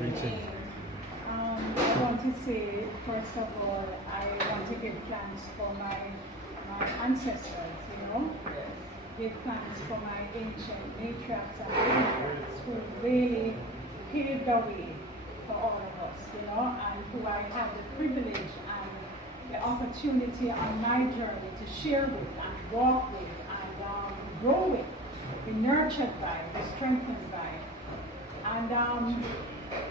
Mitzie. I want to say, first of all, I want to give thanks for my ancestors, give thanks for my ancient matriarchs and patriarchs who really paved the way for all of us, and who I have the privilege and the opportunity on my journey to share with and walk with and grow with, be nurtured by, be strengthened by. And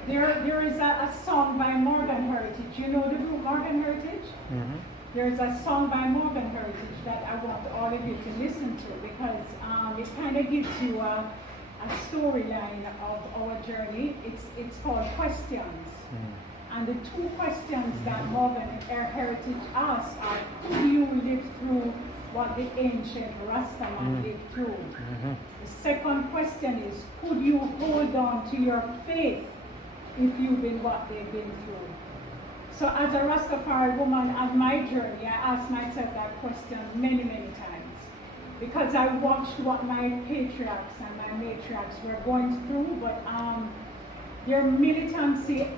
there is a song by Morgan Heritage. You know the group Morgan Heritage? Mm-hmm. There's a song by Morgan Heritage that I want all of you to listen to because it kind of gives you a storyline of our journey. It's called Questions. Mm-hmm. And the two questions that Morgan Heritage asks are, could you live through what the ancient Rastaman lived through? Mm-hmm. The second question is, could you hold on to your faith if you've been what they've been through? So as a Rastafari woman on my journey, I asked myself that question many, many times. Because I watched what my patriarchs and my matriarchs were going through, but their militancy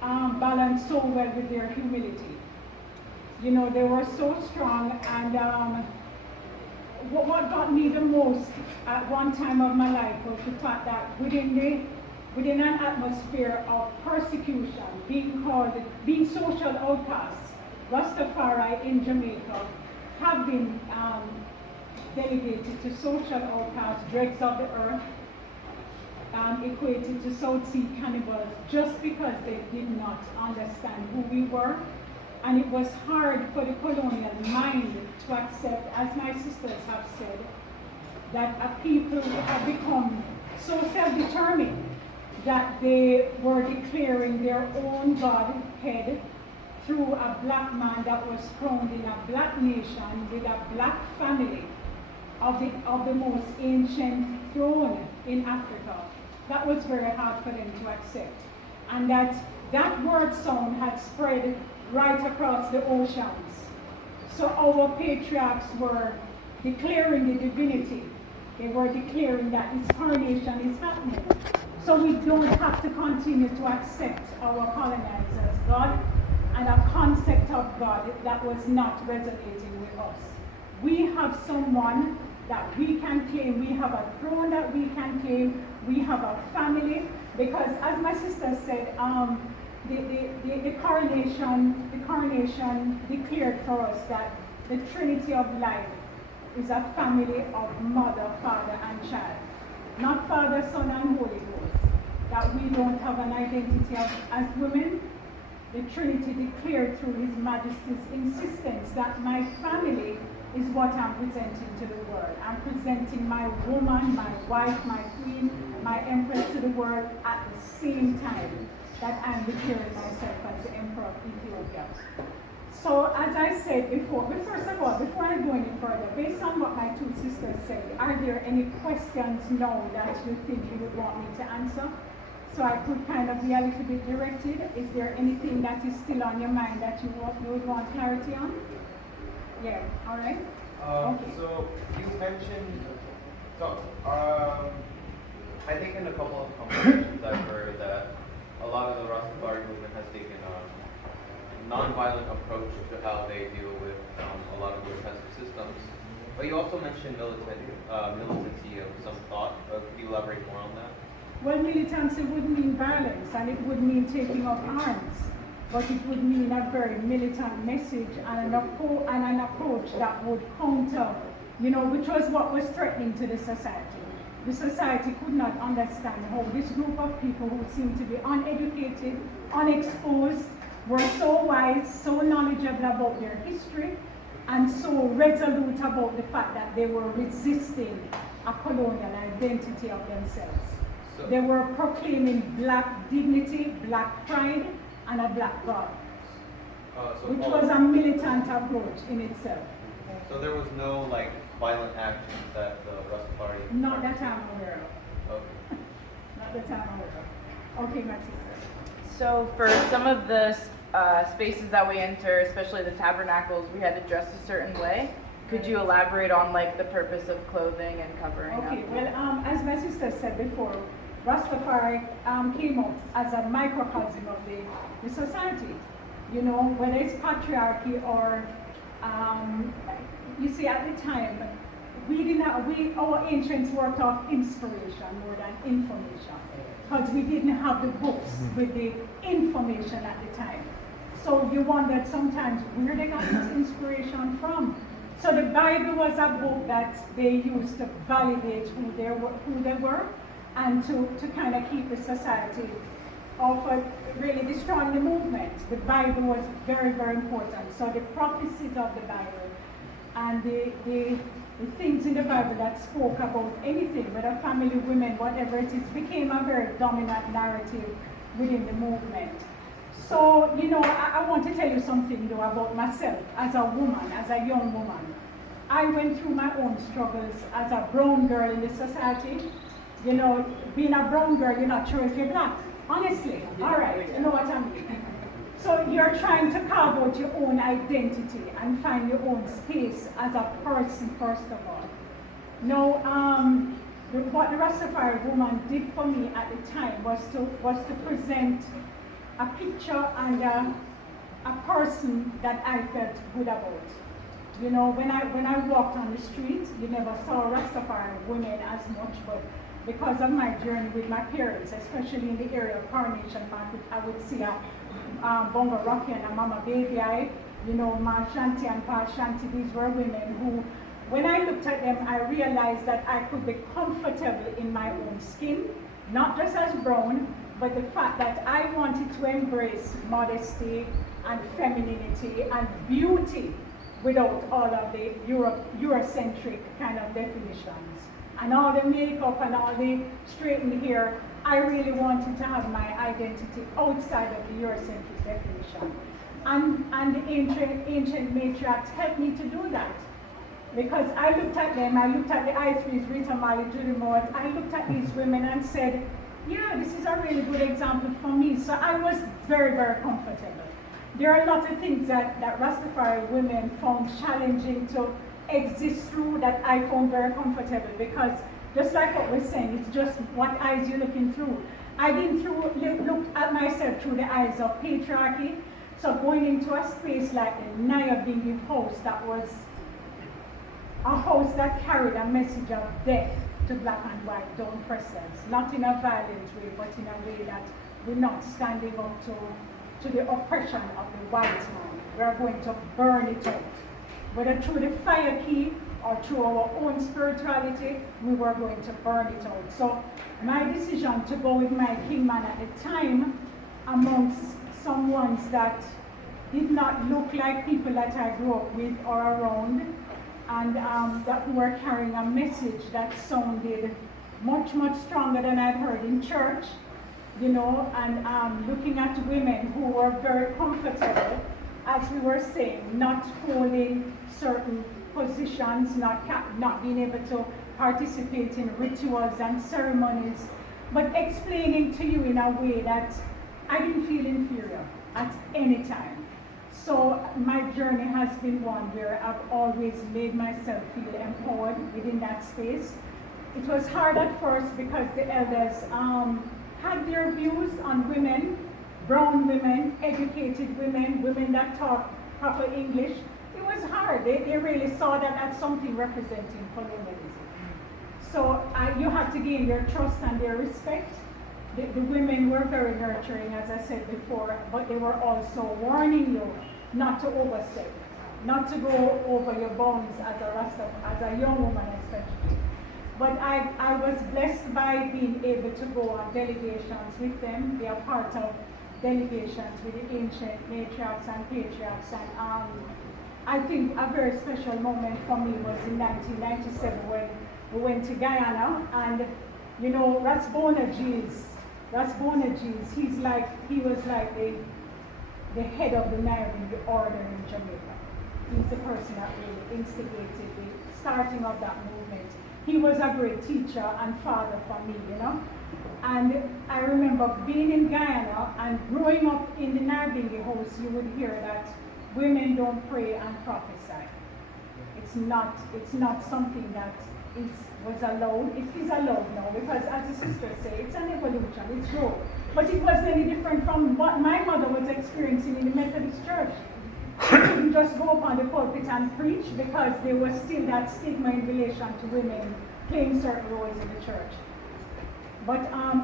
balanced so well with their humility. They were so strong, and what got me the most at one time of my life was the fact that within an atmosphere of persecution, being social outcasts, Rastafari in Jamaica have been delegated to social outcasts, dregs of the earth, equated to South Sea cannibals, just because they did not understand who we were. And it was hard for the colonial mind to accept, as my sisters have said, that a people have become so self-determined that they were declaring their own Godhead through a black man that was crowned in a black nation with a black family of the most ancient throne in Africa. That was very hard for them to accept. And that word sound had spread right across the oceans. So our patriarchs were declaring the divinity. They were declaring that its coronation is happening. So we don't have to continue to accept our colonizers' God and a concept of God that was not resonating with us. We have someone that we can claim. We have a throne that we can claim. We have a family. Because as my sister said, the coronation declared for us that the Trinity of life is a family of mother, father, and child. Not Father, Son, and Holy Ghost. That we don't have an identity as women. The Trinity declared through His Majesty's insistence that my family is what I'm presenting to the world. I'm presenting my woman, my wife, my queen, my empress to the world at the same time that I'm declaring myself as the Emperor of Ethiopia. So as I said before, but first of all, before I go any further, based on what my two sisters said, are there any questions now that you think you would want me to answer? So I could kind of be a little bit directed. Is there anything that is still on your mind that you would want clarity on? Yeah, all right. Okay. So you mentioned, I think in a couple of conversations I've heard that a lot of the Rastafari movement has taken a non-violent approach to how they deal with a lot of the oppressive systems. But you also mentioned militancy of some thought. Could you elaborate more on that? Well, militancy would mean violence, and it would mean taking up arms. But it would mean a very militant message and an approach that would counter, which was what was threatening to the society. The society could not understand how this group of people who seemed to be uneducated, unexposed, were so wise, so knowledgeable about their history, and so resolute about the fact that they were resisting a colonial identity of themselves. So they were proclaiming black dignity, black pride, and a black God, which was a militant approach in itself. So there was no violent actions that the Rastafari... Not that I'm aware of. Okay. Not that I'm aware of. Okay, my sister. So for some of the spaces that we enter, especially the tabernacles, we had to dress a certain way. Could you elaborate on the purpose of clothing and covering up? Okay, well, as my sister said before, Rastafari came up as a microcosm of the society. You know, whether it's patriarchy or, you see, at the time, our ancients worked off inspiration more than information, because we didn't have the books with the information at the time. So you wondered sometimes where they got this inspiration from. So the Bible was a book that they used to validate who they were, and to kind of keep the society off of really destroying the movement. The Bible was very, very important. So the prophecies of the Bible and the things in the Bible that spoke about anything, whether family, women, whatever it is, became a very dominant narrative within the movement. So, you know, I want to tell you something though about myself as a woman, as a young woman. I went through my own struggles as a brown girl in the society. You know, being a brown girl, you're not sure if you're black. Honestly, all right, you know what I mean? So you're trying to carve out your own identity and find your own space as a person, first of all. Now, what the Rastafari woman did for me at the time was to present a picture and a person that I felt good about. You know, when I walked on the street, you never saw Rastafari women as much, but because of my journey with my parents, especially in the area of Coronation Market, I would see a Bongo Rocky and a Mama Baby Eye, you know, Ma Shanti and Pa Shanti. These were women who, when I looked at them, I realized that I could be comfortable in my own skin, not just as brown, but the fact that I wanted to embrace modesty and femininity and beauty without all of the Eurocentric kind of definitions. And all the makeup and all the straightened hair, I really wanted to have my identity outside of the Eurocentric definition. And the ancient matriarchs helped me to do that. Because I looked at them, I looked at the I3s, Rita Mali, Judy Moore, I looked at these women and said, yeah, this is a really good example for me. So I was very, very comfortable. There are a lot of things that Rastafari women found challenging to exist through that I found very comfortable, because just like what we're saying, it's just what eyes you're looking through. I didn't look at myself through the eyes of patriarchy. So going into a space like the Nyabingi house, that was a house that carried a message of death to black and white down persons, not in a violent way, but in a way that we're not standing up to the oppression of the white man. We're going to burn it out. Whether through the fire key or through our own spirituality, we were going to burn it out. So my decision to go with my kingman at the time, amongst some ones that did not look like people that I grew up with or around, and that were carrying a message that sounded much, much stronger than I'd heard in church, you know, and looking at women who were very comfortable, as we were saying, not holding certain positions, not being able to participate in rituals and ceremonies, but explaining to you in a way that I didn't feel inferior at any time. So my journey has been one where I've always made myself feel empowered within that space. It was hard at first because the elders had their views on women, brown women, educated women, women that taught proper English. It was hard. They really saw that as something representing colonialism. So you have to gain their trust and their respect. The women were very nurturing, as I said before, but they were also warning you not to overstep, not to go over your bounds as a young woman especially. But I was blessed by being able to go on delegations with them, be a part of delegations with the ancient matriarchs and patriarchs. And I think a very special moment for me was in 1997 when we went to Guyana, and you know, Ras Bonagees, he was like the head of the Nairobi order in Jamaica. He's the person that really instigated the starting of that movement. He was a great teacher and father for me, you know. And I remember being in Guyana and growing up in the Nairobi house, you would hear that women don't pray and prophesy. It's not something that is was allowed. It is allowed now because, as the sisters say, it's an evolution, it's growth. But it wasn't any different from what my mother was experiencing in the Methodist Church. She couldn't just go up on the pulpit and preach because there was still that stigma in relation to women playing certain roles in the church. But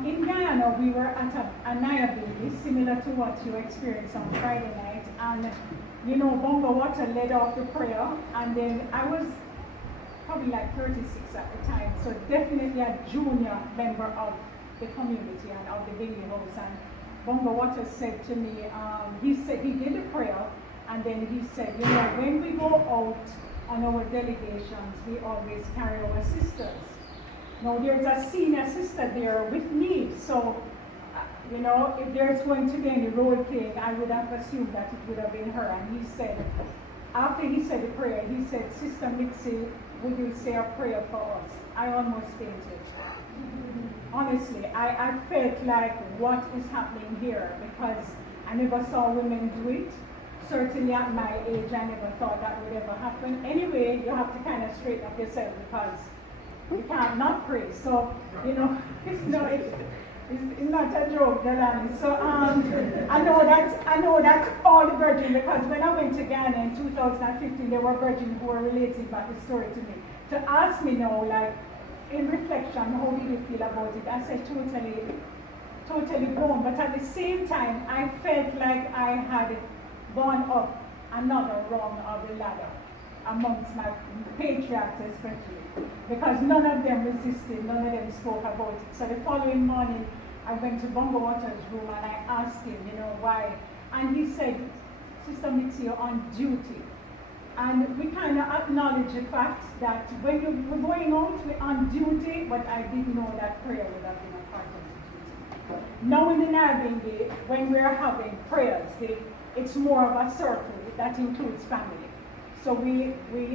in Guyana, we were at a Nayabindi, similar to what you experienced on Friday night. And, you know, Bongo Water led off the prayer. And then I was probably like 36 at the time. So definitely a junior member of the community and of the Bingley House. And Bongo Water said to me, he did the prayer. And then he said, you know, when we go out on our delegations, we always carry our sisters. Now there's a senior sister there with me, so you know, if there's going to be any role playing, I would have assumed that it would have been her. And he said, after he said the prayer, he said, Sister Mitzie, would you say a prayer for us? I almost fainted. Honestly, I felt like, what is happening here? Because I never saw women do it. Certainly at my age, I never thought that would ever happen. Anyway, you have to kind of straighten up yourself because you can't not pray. So, you know, it's not a joke, Delani. So I know that all the virgins, because when I went to Ghana in 2015, there were virgins who were relating back the story to me. To ask me now, like, in reflection, how did you feel about it? I said totally blown. But at the same time, I felt like I had gone up another rung of the ladder amongst my patriarchs especially, because none of them resisted, none of them spoke about it. So the following morning, I went to Bongo Water's room and I asked him, you know, why? And he said, Sister Mitzie, you're on duty. And we kind of acknowledge the fact that when you're going out, we're on duty, but I didn't know that prayer would have been a part of the duty. Now in the Nabingi, when we're having prayers, it's more of a circle that includes family. So we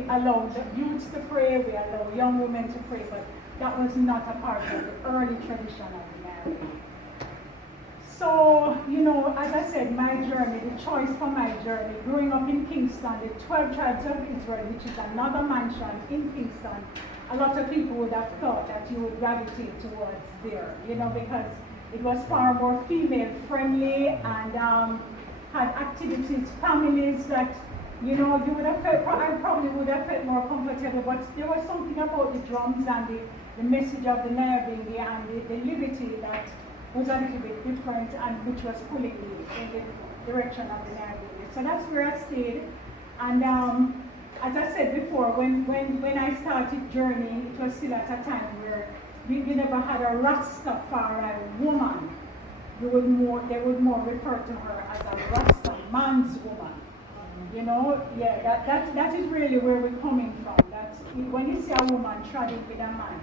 allow the youths to pray, we allow young women to pray, but that was not a part of the early tradition of the marriage. So, you know, as I said, my journey, the choice for my journey, growing up in Kingston, the 12 tribes of Israel, which is another mansion in Kingston, a lot of people would have thought that you would gravitate towards there, you know, because it was far more female friendly and had activities, families that, you know, you would have felt, I probably would have felt more comfortable, but there was something about the drums and the message of the Nayabingi and the liberty that was a little bit different and which was pulling me in the direction of the Nayabingi. So that's where I stayed. And as I said before, when I started journeying, it was still at a time where we never had a Rastafari woman. They would more refer to her as a Rasta man's woman. You know, yeah, that is really where we're coming from. That when you see a woman trading with a man,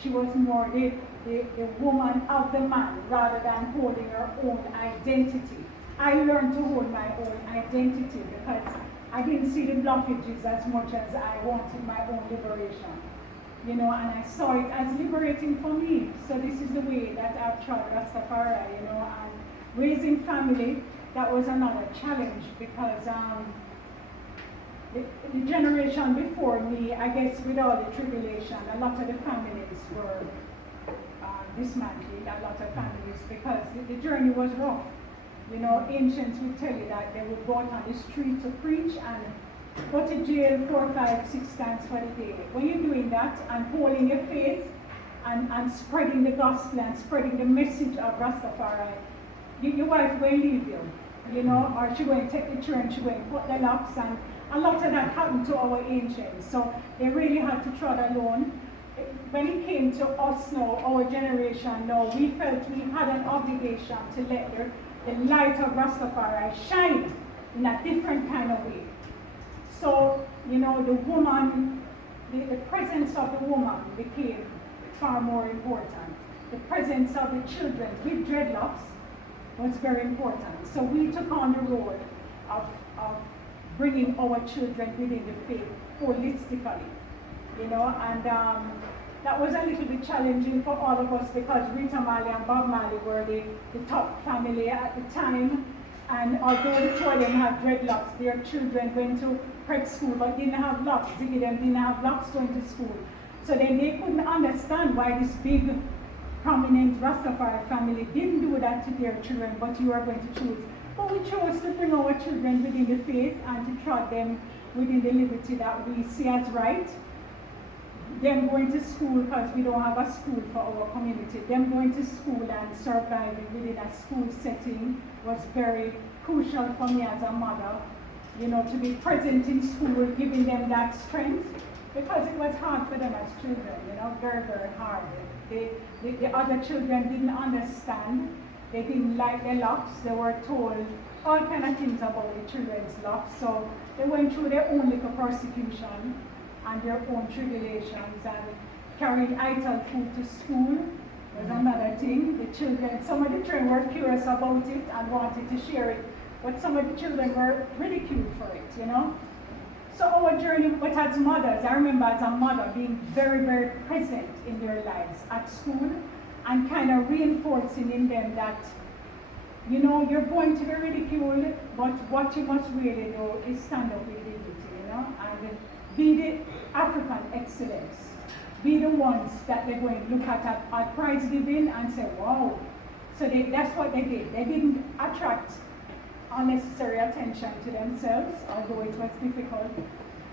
she was more the woman of the man rather than holding her own identity. I learned to hold my own identity because I didn't see the blockages as much as I wanted my own liberation. You know, and I saw it as liberating for me. So this is the way that I've tried Rastafari, you know, and raising family, that was another challenge because the generation before me, I guess with all the tribulation, a lot of the families were dismantled, a lot of families, because the journey was rough. You know, ancients would tell you that they would go out on the street to preach and go to jail 4, 5, 6 times for the day. When you're doing that and holding your faith and spreading the gospel and spreading the message of Rastafari, your wife will leave you know, or she will take the children, she will cut the locks, and a lot of that happened to our ancients. So they really had to trod alone. When it came to us now, our generation now, we felt we had an obligation to let the light of Rastafari shine in a different kind of way. So, you know, the woman, the presence of the woman became far more important. The presence of the children with dreadlocks was very important. So we took on the role of bringing our children within the faith holistically, you know, and that was a little bit challenging for all of us because Rita Marley and Bob Marley were the top family at the time. And although the two of them had dreadlocks, their children went to prep school but didn't have locks. Ziggy them didn't have locks going to school. So then they couldn't understand why this big, prominent Rastafari family didn't do that to their children, but you are going to choose. But we chose to bring our children within the faith and to trot them within the liberty that we see as right. Them going to school because we don't have a school for our community. Them going to school and surviving within a school setting was very crucial for me as a mother. You know, to be present in school, giving them that strength, because it was hard for them as children, you know, very, very hard. The other children didn't understand. They didn't like their locks. They were told all kind of things about the children's locks. So they went through their own little persecution and their own tribulations, and carrying idle food to school was another thing. The children, some of the children were curious about it and wanted to share it, but some of the children were ridiculed for it, you know. So our journey, but as mothers, I remember as a mother being very, very present in their lives at school and kind of reinforcing in them that, you know, you're going to be ridiculed, but what you must really do is stand up with dignity, you know, and be the African excellence. Be the ones that they're going to look at prize giving and say, wow. So that's what they did. They didn't attract unnecessary attention to themselves, although it was difficult.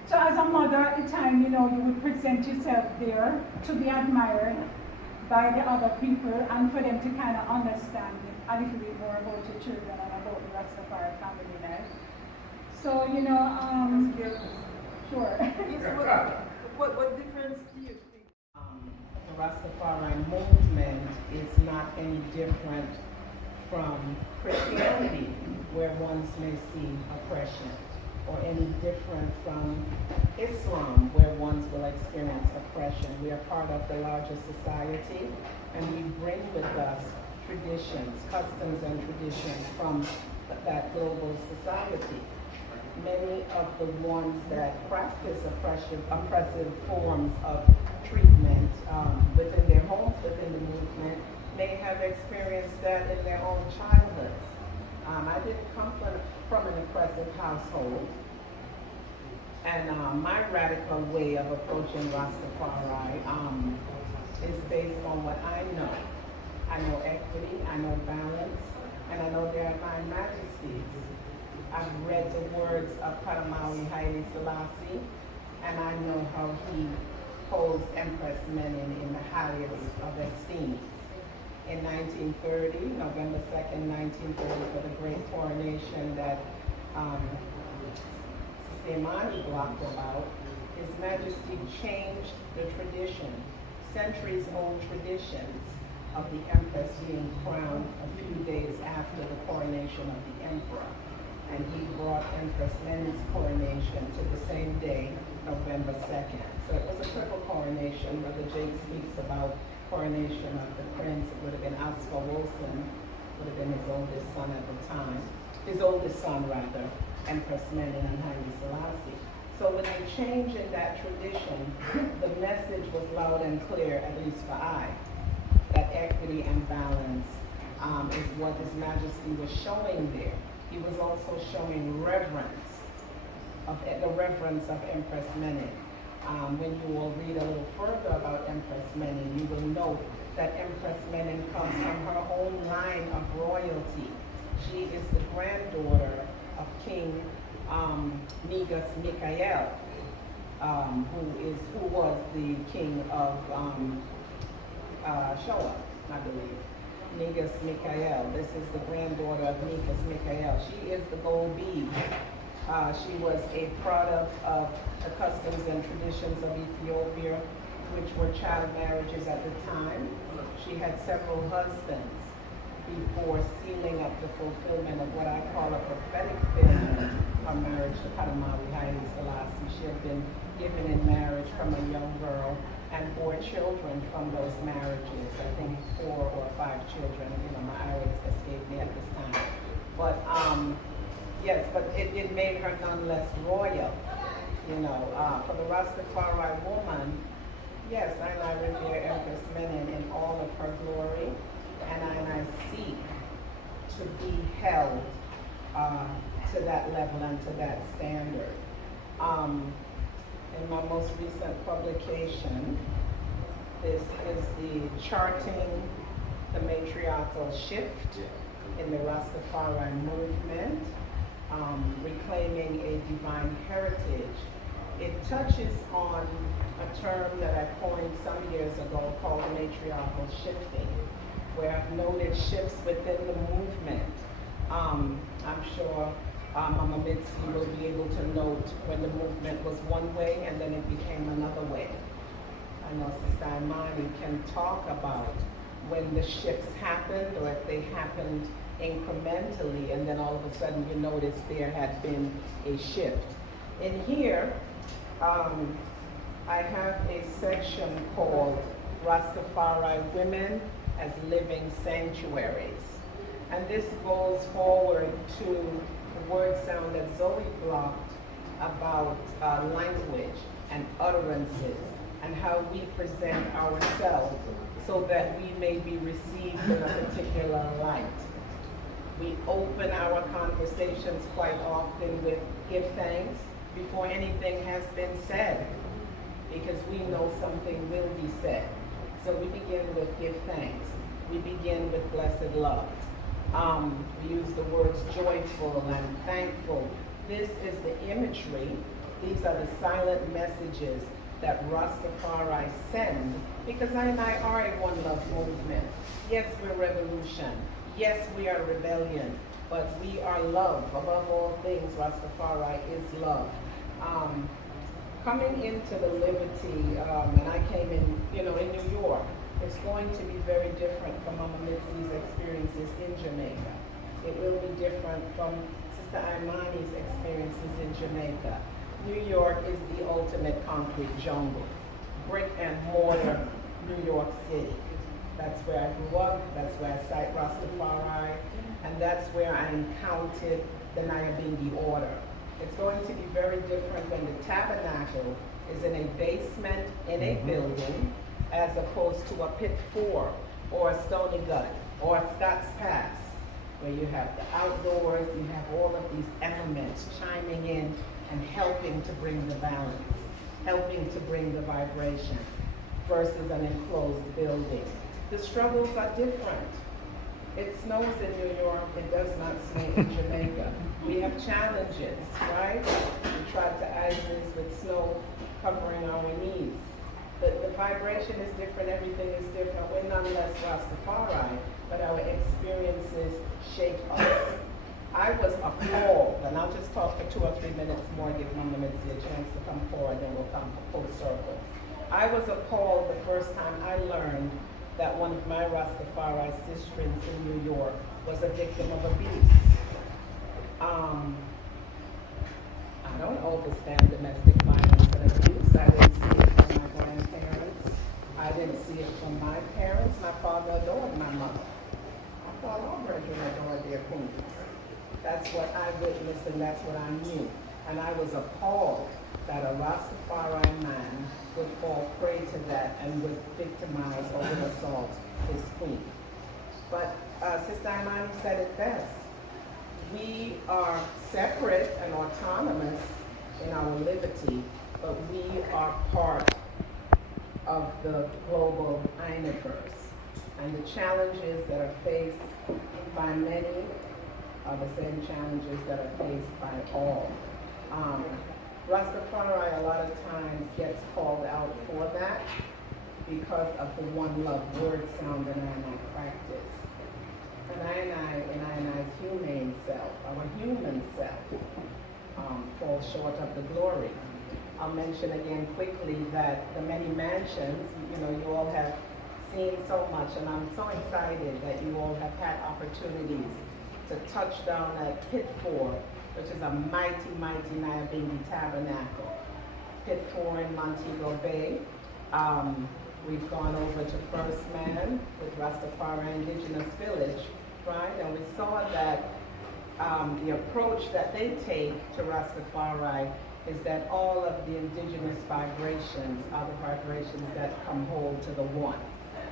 So as a mother at the time, you know, you would present yourself there to be admired by the other people and for them to kind of understand a little bit more about your children and about the Rastafari family life. So, you know, sure. What difference do you think? The Rastafari movement is not any different from Christianity, where ones may see oppression, or any different from Islam, where ones will experience oppression. We are part of the larger society, and we bring with us traditions, customs and traditions from that global society. Many of the ones that practice oppressive forms of treatment within their homes, within the movement, may have experienced that in their own childhoods. I didn't come from an oppressive household, and my radical way of approaching Rastafari is based on what I know. I know equity, I know balance, and I know there are 9 majesties. I've read the words of Padamawi Haile Selassie, and I know how he holds Empress Menen in the highest of esteem. In 1930, November 2nd, 1930, for the great coronation that Dr Imani blocked about, His Majesty changed the tradition, centuries-old traditions, of the Empress being crowned a few days after the coronation of the Emperor. And he brought Empress Menen's coronation to the same day, November 2nd. So it was a triple coronation. Brother Jake speaks about coronation of the prince. It would have been Oscar Wilson, would have been his oldest son at the time. His oldest son, rather, Empress Menen and Haile Selassie. So with the change in that tradition, the message was loud and clear, at least for I, that equity and balance is what His Majesty was showing there. He was also showing reverence, the reverence of Empress Menen. When you will read a little further about Empress Menen, you will note that Empress Menen comes from her own line of royalty. She is the granddaughter of King Negus Mikael, who was the king of Shoah, I believe. Negus Mikael. This is the granddaughter of Negus Mikael. She is the gold bead. She was a product of the customs and traditions of Ethiopia, which were child marriages at the time. She had several husbands before sealing up the fulfillment of what I call a prophetic fulfillment of marriage to Padamawi Haile Selassie. She had been given in marriage from a young girl and 4 children from those marriages. I think 4 or 5 children. You know, my Irish escaped me at this time. But yes, but it made her nonetheless royal. You know, for the Rastafari woman, yes, I revere Empress Menen in all of her glory, and I seek to be held to that level and to that standard. In my most recent publication, This is the charting the matriarchal shift in the Rastafari movement, reclaiming a divine heritage. It touches on a term that I coined some years ago called matriarchal shifting, where I've noted shifts within the movement. I'm sure Mama Mitzie will be able to note when the movement was one way and then it became another way. I know Sister Imani can talk about when the shifts happened or if they happened incrementally and then all of a sudden you notice there had been a shift. In here, I have a section called Rastafari Women as Living Sanctuaries. And this goes forward to the word sound that Zoe blocked about language and utterances and how we present ourselves so that we may be received in a particular light. We open our conversations quite often with give thanks before anything has been said, because we know something will be said. So we begin with give thanks. We begin with blessed love. We use the words joyful and thankful. This is the imagery. These are the silent messages that Rastafari send, because I and I are a one love movement. Yes, we're revolution. Yes, we are rebellion, but we are love. Above all things, Rastafari is love. Coming into the Liberty, and I came in, in New York, it's going to be very different from Mama Mitzie's experiences in Jamaica. It will be different from Sister Imani's experiences in Jamaica. New York is the ultimate concrete jungle. Brick and mortar New York City. That's where I grew up, that's where I cite Rastafari, and that's where I encountered the Nyabingi order. It's going to be very different when the tabernacle is in a basement in a building, as opposed to a pit 4 or a Stony Gut or a Scott's Pass, where you have the outdoors, you have all of these elements chiming in and helping to bring the balance, helping to bring the vibration, versus an enclosed building. The struggles are different. It snows in New York, it does not snow in Jamaica. We have challenges, right? We tried to axes with snow covering our knees. The vibration is different, everything is different. We're none less Rastafari, but our experiences shape us. I was appalled, and I'll just talk for 2 or 3 minutes more, give Mama Mitzie a chance to come forward, then we'll come full circle. I was appalled the first time I learned that one of my Rastafari sisters in New York was a victim of abuse. I don't understand domestic violence and abuse. I didn't see it from my grandparents. I didn't see it from my parents. My father adored my mother. I thought all brethren adored their queens. That's what I witnessed and that's what I knew. And I was appalled that a Rastafari man would fall prey to that and would victimize or would assault his queen. But Sister Imani said it best. We are separate and autonomous in our liberty, but we are part of the global universe. And the challenges that are faced by many are the same challenges that are faced by all. Rastafari a lot of times gets called out for that because of the one love word sound and I practice. And I's humane self, our human self, falls short of the glory. I'll mention again quickly that the many mansions, you all have seen so much, and I'm so excited that you all have had opportunities to touch down at Pit 4, which is a mighty, mighty Nyabingi tabernacle. Pit 4 in Montego Bay. We've gone over to First Man with Rastafari Indigenous Village, right? And we saw that the approach that they take to Rastafari is that all of the indigenous vibrations are the vibrations that come whole to the one,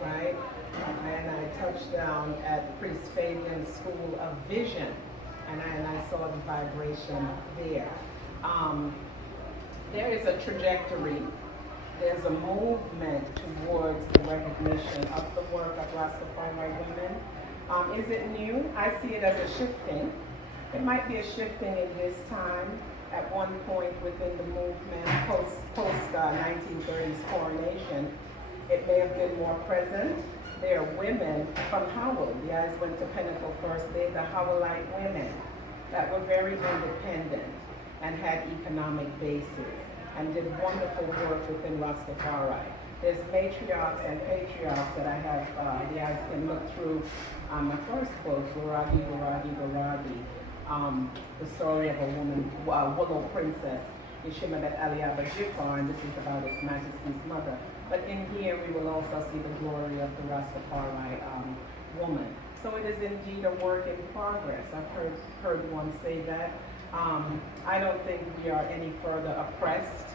right? And I touched down at Priest Fabian's School of Vision, and I saw the vibration there. There is a trajectory there's a movement towards the recognition of the work of Rastafari women. Is it new? I see it as a shifting. It might be a shifting in this time. At one point within the movement, post 1930s coronation, it may have been more present. There are women from Howell. The eyes went to Pinnacle first. They're the Howellite women that were very independent and had economic bases and did wonderful work within Rastafari. There's matriarchs and patriarchs that I have, the eyes can look through my first book, Waragi. The story of a woman, Willow Princess, Ishimadet Aliaba Jifar, and this is about His Majesty's mother. But in here we will also see the glory of the Rastafari woman. So it is indeed a work in progress. I've heard one say that. I don't think we are any further oppressed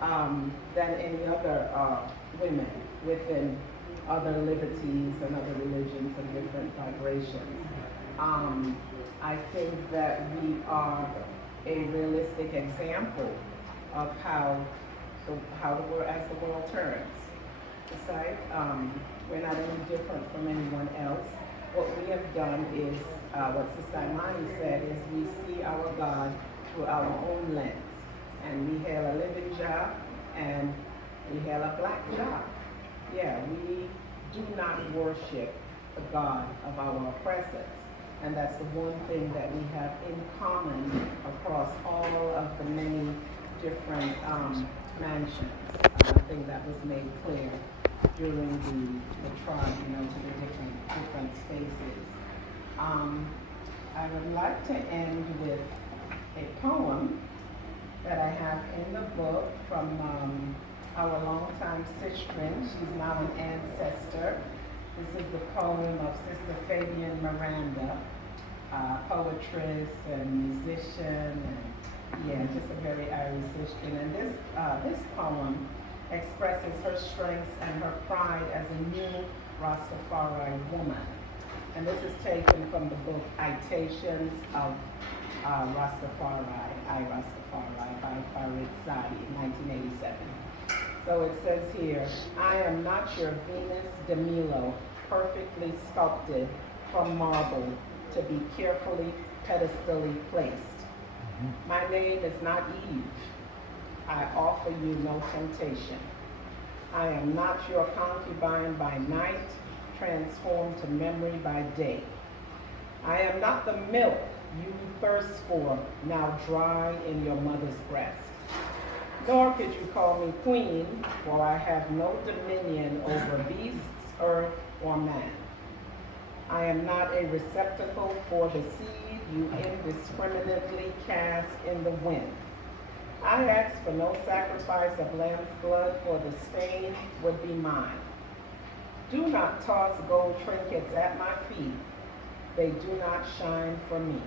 than any other women within other liberties and other religions and different vibrations. I think that we are a realistic example of how the world, as the world turns. It's like we're not any different from anyone else. What we have done is, what Sister Imani said, is we see our God through our own lens. And we hail a living Jah and we hail a black Jah. Yeah, we do not worship the God of our oppressors. And that's the one thing that we have in common across all of the many different mansions. I think that was made clear during the trial, to the different spaces. I would like to end with a poem that I have in the book from our longtime sistren. She's now an ancestor. This is the poem of Sister Fabian Miranda, poetress and musician, and just a very Irish sister. And this poem expresses her strengths and her pride as a new Rastafari woman. And this is taken from the book Itations of Rastafari, I Rastafari, by Farid Sadi in 1987. So it says here, I am not your Venus de Milo, perfectly sculpted from marble to be carefully pedestally placed. My name is not Eve. I offer you no temptation. I am not your concubine by night, transformed to memory by day. I am not the milk you thirst for, now dry in your mother's breast. Nor could you call me queen, for I have no dominion over beasts, earth, or man. I am not a receptacle for the seed you indiscriminately cast in the wind. I ask for no sacrifice of lamb's blood, for the stain would be mine. Do not toss gold trinkets at my feet. They do not shine for me.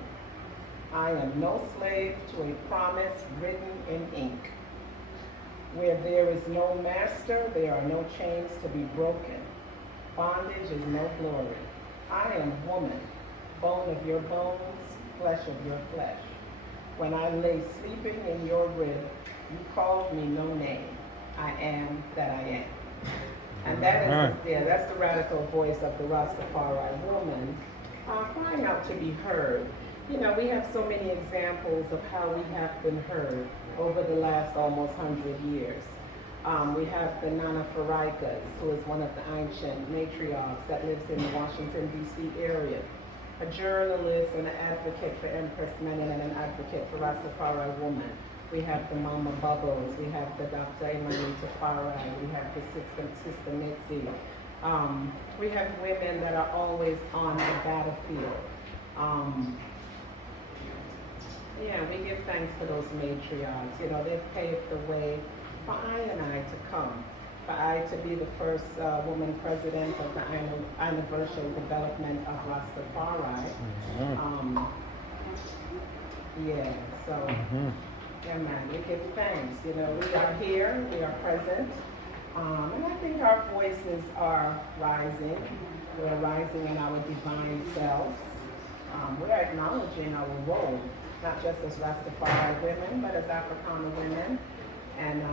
I am no slave to a promise written in ink. Where there is no master, there are no chains to be broken. Bondage is no glory. I am woman, bone of your bones, flesh of your flesh. When I lay sleeping in your rib, you called me no name. I am that I am. And that is, that's the radical voice of the Rastafari woman, crying out to be heard. We have so many examples of how we have been heard over the last almost 100 years. We have the Nana Faraikas, who is one of the ancient matriarchs that lives in the Washington, D.C. area. A journalist and an advocate for Empress Menen and an advocate for Rastafari woman. We have the Mama Bubbles, we have the Dr Imani Tafari, we have the Sister Mitzie. We have women that are always on the battlefield. We give thanks to those matriarchs. They've paved the way for I and I to come, for I to be the first woman president of the anniversary development of Rastafari. Yeah, man, we give thanks. We are here, we are present, and I think our voices are rising. We're rising in our divine selves. We're acknowledging our role, not just as Rastafari women, but as Africana women. And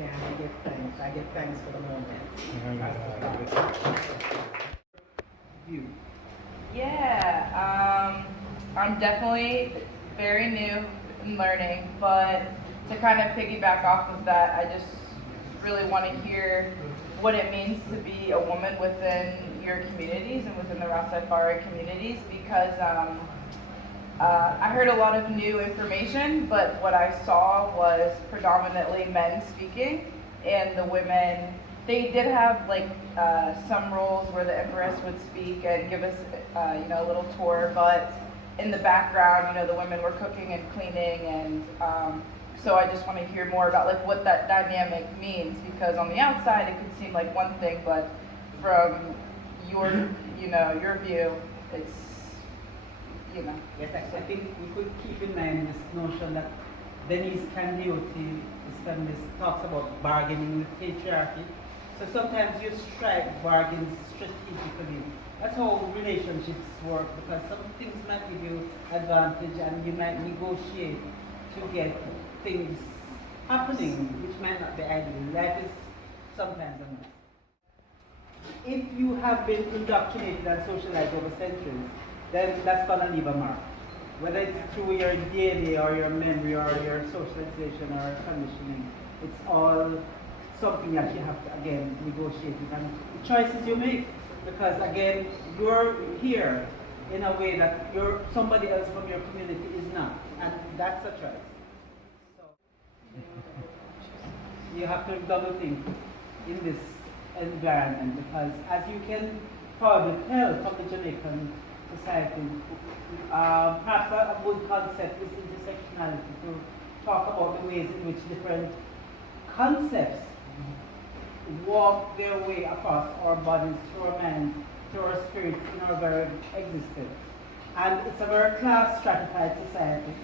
Yeah, I give thanks. I give thanks for the moment. View. Yeah, I'm definitely very new in learning, but to kind of piggyback off of that, I just really want to hear what it means to be a woman within your communities and within the Rastafari communities, because I heard a lot of new information, but what I saw was predominantly men speaking, and the women, they did have like some roles where the Empress would speak and give us a little tour, but in the background, the women were cooking and cleaning, and so I just want to hear more about like what that dynamic means, because on the outside it could seem like one thing, but from your view, it's Yes, I think we could keep in mind this notion that Denise Candioti, this feminist, talks about bargaining with patriarchy. So sometimes you strike bargains strategically. That's how relationships work, because some things might give you advantage and you might negotiate to get things happening, which might not be ideal. Life is sometimes a mess. If you have been indoctrinated and socialized over centuries, then that's going to leave a mark. Whether it's through your DNA or your memory or your socialization or conditioning, it's all something that you have to, again, negotiate with. And the choices you make, because again, you're here in a way that somebody else from your community is not, and that's a choice. So you have to double think in this environment, because as you can probably tell from the Jamaican society, perhaps a good concept is intersectionality, to talk about the ways in which different concepts walk their way across our bodies, through our minds, through our spirits, in our very existence. And it's a very class stratified society.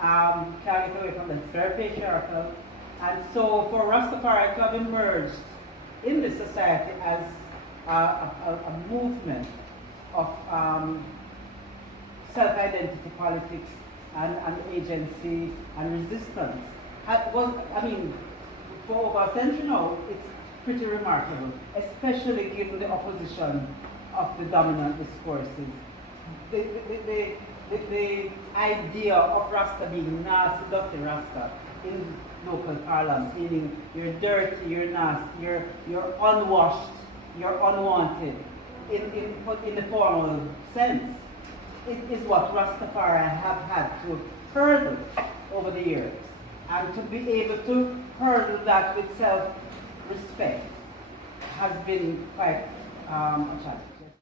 Can't get away from that. It's very patriarchal. And so for Rastafari to have emerged in this society as a movement of self-identity politics and agency and resistance, for over a century now, it's pretty remarkable, especially given the opposition of the dominant discourses. The idea of Rasta being nasty, dirty Rasta in local parlance, meaning you're dirty, you're nasty, you're unwashed, you're unwanted, in the formal sense. It is what Rastafari have had to hurdle over the years. And to be able to hurdle that with self-respect has been quite a challenge.